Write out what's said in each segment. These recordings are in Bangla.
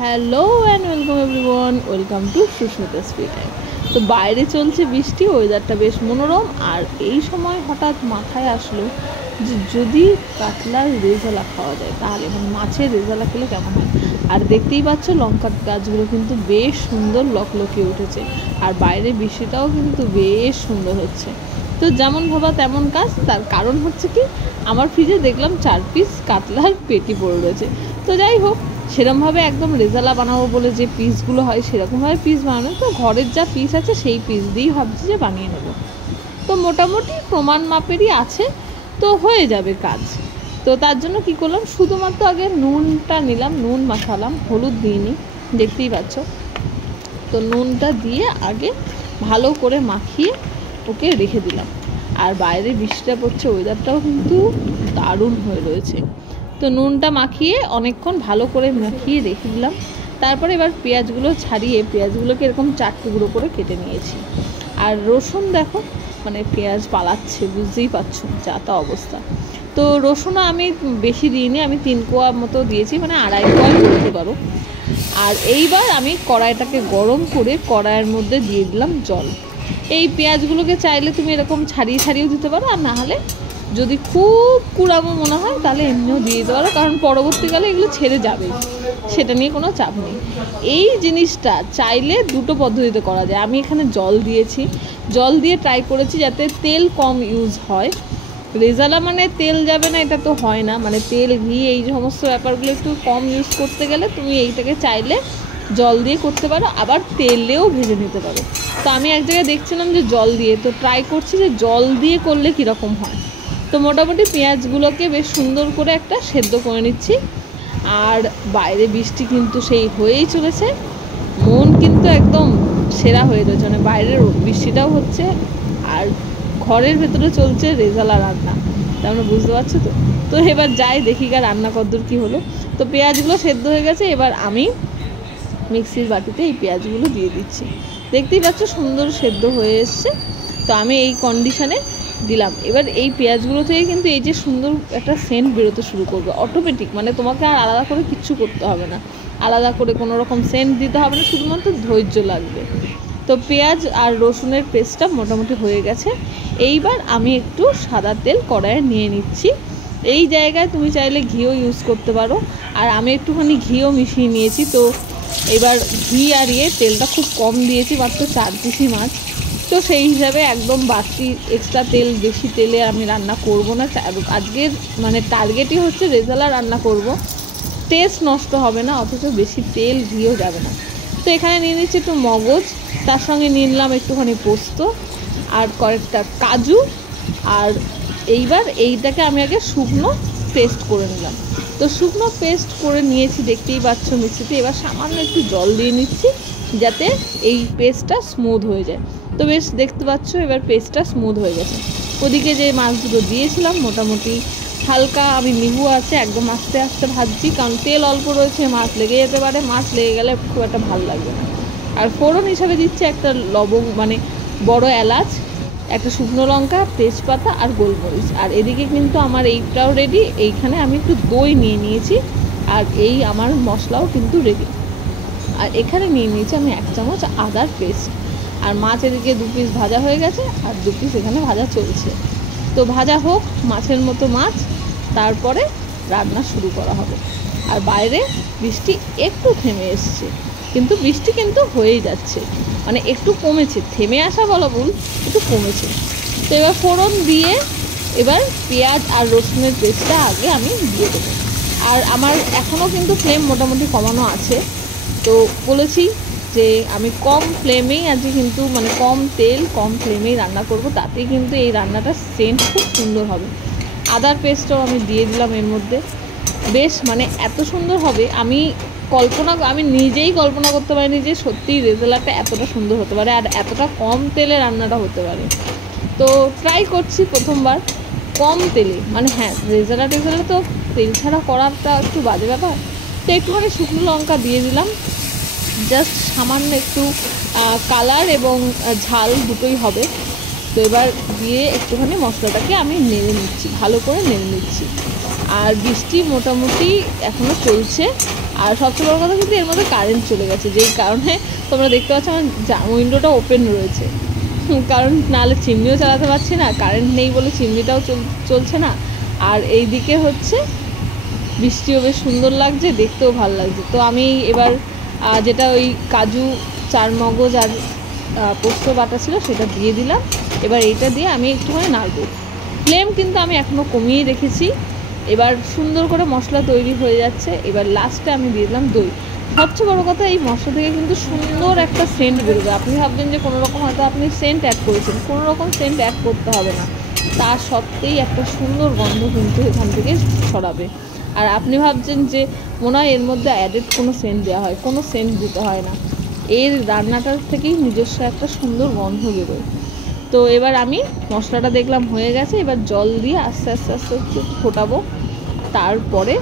Hello and welcome everyone, welcome to Susmita's free time. তো বাইরে চলছে বৃষ্টি, ওয়েদারটা বেশ মনোরম। আর এই সময় হঠাৎ মাথায় আসলো যে যদি কাতলার রেজালা খাওয়া যায় তাহলে, মানে মাছের রেজালা খেলে কেমন হয়। আর দেখতেই পাচ্ছ লঙ্কার গাছগুলো কিন্তু বেশ সুন্দর লকলকিয়ে উঠেছে, আর বাইরে বৃষ্টিটাও কিন্তু বেশ সুন্দর হচ্ছে। তো যেমন ভাবা তেমন কাজ। তার কারণ হচ্ছে কি, আমার ফ্রিজে দেখলাম 4 পিস কাতলার পেটি পড়ে রয়েছে। তো যাই হোক, সেরকমভাবে একদম রেজালা বানাবো বলে যে পিসগুলো হয় সেরকমভাবে পিস বানানো, তো ঘরের যা পিস আছে সেই পিস দিয়েই ভাবছি যে বানিয়ে নেবো। তো মোটামুটি প্রমাণ মাপেরই আছে, তো হয়ে যাবে কাজ। তো তার জন্য কি করলাম, শুধুমাত্র আগে নুনটা নিলাম, নুন মাখালাম, হলুদ দিইনি, দেখতেই পাচ্ছ। তো নুনটা দিয়ে আগে ভালো করে মাখিয়ে ওকে রেখে দিলাম। আর বাইরে বৃষ্টিটা পড়ছে, ওয়েদারটাও কিন্তু দারুণ হয়ে রয়েছে। তো নুনটা মাখিয়ে অনেকক্ষণ ভালো করে মাখিয়ে রেখে দিলাম। তারপরে এবার পেঁয়াজগুলো ছাড়িয়ে পেঁয়াজগুলোকে এরকম 4 টুকরো করে কেটে নিয়েছি। আর রসুন দেখো, মানে পেঁয়াজ পালাচ্ছে, বুঝতেই পারছো যা তা অবস্থা। তো রসুনও আমি বেশি দিইনি, আমি 3 কোয়া মতো দিয়েছি, মানে 2.5 কোয়া বলতে পারো। আর এইবার আমি কড়াইটাকে গরম করে কড়াইয়ের মধ্যে দিয়ে দিলাম জল। এই পেঁয়াজগুলোকে চাইলে তুমি এরকম ছাড়িয়ে ছাড়িয়েও দিতে পারো, আর নাহলে যদি খুব কুড়ামো মনে হয় তাহলে এমনিও দিয়ে দিতে পারো, কারণ পরবর্তীকালে এগুলো ছেড়ে যাবে, সেটা নিয়ে কোনো চাপ নেই। এই জিনিসটা চাইলে দুটো পদ্ধতিতে করা যায়। আমি এখানে জল দিয়েছি, জল দিয়ে ট্রাই করেছি যাতে তেল কম ইউজ হয়। রেজালা মানে তেল যাবে না এটা তো হয় না, মানে তেল ঘি এই সমস্ত ব্যাপারগুলো একটু কম ইউজ করতে গেলে তুমি এইটাকে চাইলে জল দিয়ে করতে পারো, আবার তেলেও ভেজে নিতে পারো। তো আমি এক জায়গায় দেখছিলাম যে জল দিয়ে, তো ট্রাই করছি যে জল দিয়ে করলে কীরকম হয়। তো মোটামুটি পেঁয়াজগুলোকে বেশ সুন্দর করে একটা সেদ্ধ করে নিচ্ছি। আর বাইরে বৃষ্টি কিন্তু সেই হয়েই চলেছে, মন কিন্তু একদম সেরা হয়ে রয়েছে, মানে বাইরের বৃষ্টিটাও হচ্ছে আর ঘরের ভেতরে চলছে রেজালা রান্না। তা আমরা বুঝতে পারছো তো। তো এবার যাই দেখি কার রান্না কদ্দূর কী হলো। তো পেঁয়াজগুলো সেদ্ধ হয়ে গেছে, এবার আমি মিক্সির বাটিতে এই পেঁয়াজগুলো দিয়ে দিচ্ছি। দেখতেই পাচ্ছ সুন্দর সেদ্ধ হয়ে এসছে। তো আমি এই কন্ডিশনে দিলাম। এবার এই পেঁয়াজগুলো থেকে কিন্তু এই যে সুন্দর একটা সেন্ট বেরোতে শুরু করবে অটোমেটিক, মানে তোমাকে আর আলাদা করে কিচ্ছু করতে হবে না, আলাদা করে কোনো রকম সেন্ট দিতে হবে না, শুধুমাত্র ধৈর্য লাগবে। তো পেঁয়াজ আর রসুনের পেস্টটা মোটামুটি হয়ে গেছে। এইবার আমি একটু সাদা তেল কড়াইয়ে নিয়ে নিচ্ছি। এই জায়গায় তুমি চাইলে ঘিও ইউজ করতে পারো, আর আমি একটুখানি ঘিও মিশিয়ে নিয়েছি। তো এবার ঘি আর তেলটা খুব কম দিয়েছি, মাত্র 4 পিসি মাছ। তো সেই হিসাবে একদম বাড়তি এক্সট্রা তেল, বেশি তেলে আমি রান্না করব না। আজকের মানে টার্গেটই হচ্ছে রেজালা রান্না করব, টেস্ট নষ্ট হবে না, অথচ বেশি তেল ঘিও যাবে না। তো এখানে নিয়ে নিচ্ছি একটু মগজ, তার সঙ্গে নিয়ে নিলাম একটুখানি পোস্ত আর কয়েকটা কাজু। আর এইবার এইটাকে আমি আগে শুকনো পেস্ট করে নিলাম। তো শুকনো পেস্ট করে নিয়েছি, দেখতেই পাচ্ছ মিক্সিতে। এবার সামান্য একটু জল দিয়ে নিচ্ছি যাতে এই পেস্টটা স্মুথ হয়ে যায়। তো বেশ দেখতে পাচ্ছ এবার পেস্টটা স্মুথ হয়ে গেছে। ওদিকে যে মাছ দুটো দিয়েছিলাম মোটামুটি হালকা, আমি নিবু আছে একদম আস্তে আস্তে ভাজছি, কারণ তেল অল্প রয়েছে, মাছ লেগে যেতে পারে, মাছ লেগে গেলে খুব একটা ভালো লাগবে না। আর ফোড়ন হিসাবে দিচ্ছি একটা লবঙ্গ, মানে বড় এলাচ, একটা শুকনো লঙ্কা, তেজপাতা আর গোলমরিচ। আর এদিকে কিন্তু আমার এইটাও রেডি। এইখানে আমি একটু দই নিয়ে নিয়েছি, আর এই আমার মশলাও কিন্তু রেডি। আর এখানে নিয়ে নিয়েছি আমি 1 চামচ আদার পেস্ট। আর মাছ এদিকে 2 পিস ভাজা হয়ে গেছে, আর 2 পিস এখানে ভাজা চলছে। তো ভাজা হোক মাছের মতো মাছ, তারপরে রান্না শুরু করা হবে। আর বাইরে বৃষ্টি একটু থেমে এসছে, কিন্তু বৃষ্টি কিন্তু হয়েই যাচ্ছে, মানে একটু কমেছে, থেমে আসা বলা ভুল, একটু কমেছে। তো এবার ফোড়ন দিয়ে এবার পেঁয়াজ আর রসুনের পেস্টটা আগে আমি দিয়ে দেবো। আর আমার এখনও কিন্তু ফ্লেম মোটামুটি কমানো আছে। তো বলেছি যে আমি কম ফ্লেমেই আজকে কিন্তু, মানে কম তেল কম ফ্লেমেই রান্না করব, তাতেই কিন্তু এই রান্নাটা সেন্ট খুব সুন্দর হবে। আদার পেস্টও আমি দিয়ে দিলাম এর মধ্যে, বেশ মানে এত সুন্দর হবে, আমি নিজেই কল্পনা করতে পারিনি যে সত্যিই রেজালাটা এতটা সুন্দর হতে পারে আর এতটা কম তেলে রান্নাটা হতে পারে। তো ট্রাই করছি প্রথমবার কম তেলে, মানে হ্যাঁ রেজালা তো তেল ছাড়া করাটা একটু বাজে ব্যাপার। তো একটুখানি শুকনো লঙ্কা দিয়ে দিলাম, জাস্ট সামান্য একটু কালার এবং ঝাল দুটোই হবে। তো এবার দিয়ে একটুখানি মশলাটাকে আমি নেড়ে নিচ্ছি, ভালো করে নেড়ে নিচ্ছি। আর বৃষ্টি মোটামুটি এখনও চলছে, আর সবচেয়ে বড় কথা কিন্তু এর মধ্যে কারেন্ট চলে গেছে, যেই কারণে তোমরা দেখতে পাচ্ছ আমার উইন্ডোটা ওপেন রয়েছে, কারণ নাহলে চিমনিও চালাতে পারছি না, কারেন্ট নেই বলে চিমনিটাও চলছে না। আর এই দিকে হচ্ছে বৃষ্টিও বেশ সুন্দর লাগছে, দেখতেও ভালো লাগছে। তো আমি এবার যেটা ওই কাজু, চারমগজ আর পোস্ত বাটা ছিল সেটা দিয়ে দিলাম। এবার এইটা দিয়ে আমি একটুখানি নাড়ব। ফ্লেম কিন্তু আমি এখনও কমিয়ে রেখেছি। এবার সুন্দর করে মশলা তৈরি হয়ে যাচ্ছে। এবার লাস্টে আমি দিয়ে দিলাম দই। সবচেয়ে বড়ো কথা, এই মশলা থেকে কিন্তু সুন্দর একটা সেন্ট বেরোবে। আপনি ভাববেন যে কোনো রকম হয়তো আপনি সেন্ট অ্যাড করেছেন, কোনো রকম সেন্ট অ্যাড করতে হবে না, তা সত্ত্বেই একটা সুন্দর গন্ধ কিন্তু এখান থেকে ছড়াবে। আর আপনি ভাবছেন যে মনে হয় এর মধ্যে অ্যাডেড কোনো সেন্ট দেওয়া হয়, কোনো সেন্ট দিতে হয় না, এর রান্নাটার থেকেই নিজস্ব একটা সুন্দর গন্ধ বেরোয়। তো এবার আমি মশলাটা দেখলাম হয়ে গেছে, এবার জল দিয়ে আস্তে আস্তে আস্তে একটু ফোটাবো। তারপরে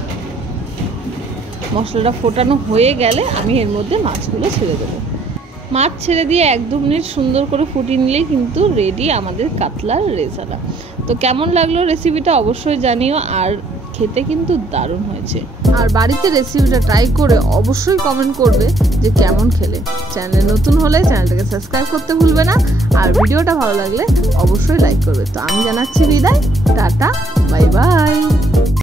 মশলাটা ফোটানো হয়ে গেলে আমি এর মধ্যে মাছগুলো ছেড়ে দেবো। মাছ ছেড়ে দিয়ে 1-2 মিনিট সুন্দর করে ফুটিয়ে নিলেই কিন্তু রেডি আমাদের কাতলার রেজালা। তো কেমন লাগলো রেসিপিটা অবশ্যই জানিও, আর খেতে কিন্তু দারুণ হয়েছে। আর বাড়িতে রেসিপিটা ট্রাই করে অবশ্যই কমেন্ট করবে যে কেমন খেলে। চ্যানেলে নতুন হলে চ্যানেলটাকে সাবস্ক্রাইব করতে ভুলবে না, আর ভিডিওটা ভালো লাগলে অবশ্যই লাইক করবে। তো আমি জানাচ্ছি বিদায়, টাটা, বাই বাই।